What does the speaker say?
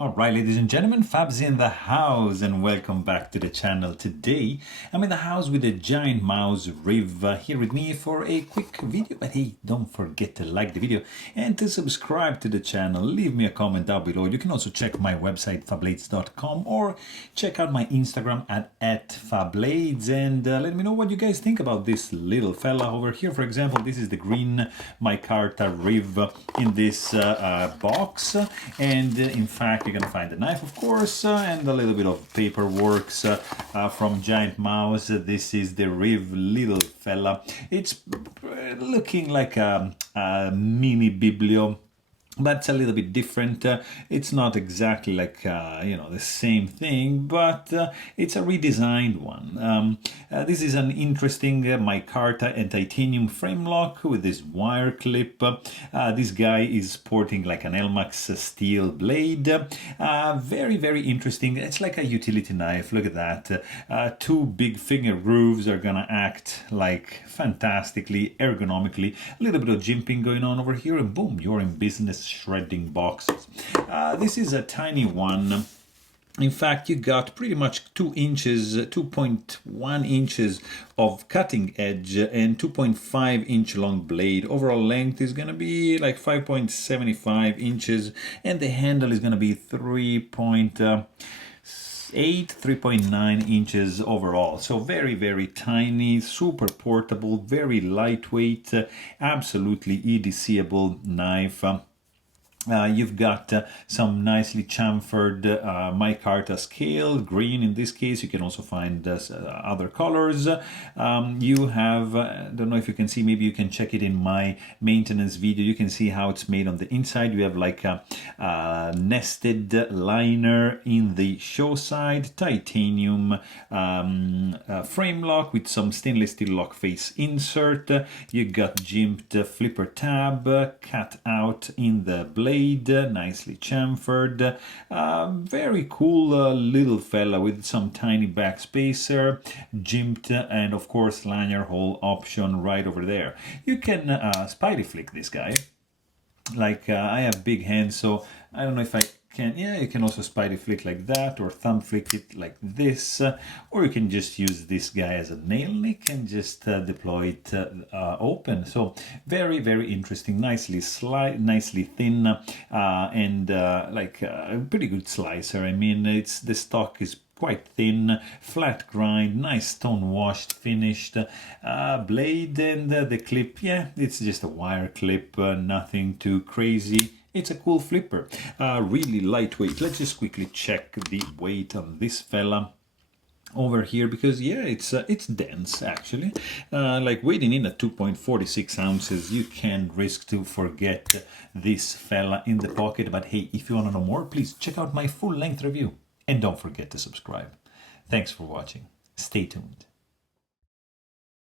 Alright, ladies and gentlemen, Fab's in the house and welcome back to the channel. Today I'm in the house with the Giantmouse Riv here with me for a quick video. But hey, don't forget to like the video and to subscribe to the channel. Leave me a comment down below. You can also check my website fablades.com or check out my Instagram at Fablades and let me know what you guys think about this little fella over here. For example, this is the green micarta Riv in this box, and in fact you're gonna find the knife, of course, and a little bit of paperwork from Giantmouse. This is the Riv little fella. It's looking like a mini biblio, but it's a little bit different. It's not exactly like the same thing, but it's a redesigned one. This is an interesting micarta and titanium frame lock with this wire clip. This guy is sporting like an Elmax steel blade. Very interesting. It's like a utility knife. Look at that. Two big finger grooves are gonna act like fantastically ergonomically. A little bit of jimping going on over here, and boom, you're in business shredding boxes. This is a tiny one. In fact, you got pretty much 2 inches, 2.1 inches of cutting edge and 2.5 inch long blade. Overall length is going to be like 5.75 inches and the handle is going to be 3.9 inches overall. So very tiny, super portable, very lightweight, absolutely EDCable knife. You've got some nicely chamfered micarta scale, green in this case. You can also find other colors. You have, don't know if you can see, maybe you can check it in my maintenance video. You can see how it's made on the inside. You have like a nested liner in the show side, titanium frame lock with some stainless steel lock face insert. You got jimped flipper tab cut out in the blade. Nicely chamfered, very cool little fella with some tiny back spacer, jimped, and of course lanyard hole option right over there. You can spidey flick this guy. Like I have big hands, so I don't know if I can. Yeah, you can also spidey flick like that, or thumb flick it like this, or you can just use this guy as a nail nick and just deploy it open. So very interesting, nicely thin, and like a pretty good slicer. I mean, the stock is quite thin, flat grind, nice stone washed finished blade, and the clip, yeah, it's just a wire clip, nothing too crazy. It's a cool flipper, really lightweight. Let's just quickly check the weight on this fella over here, because yeah, it's dense actually. Like weighing in at 2.46 ounces, you can risk to forget this fella in the pocket. But hey, if you want to know more, please check out my full-length review and don't forget to subscribe. Thanks for watching. Stay tuned.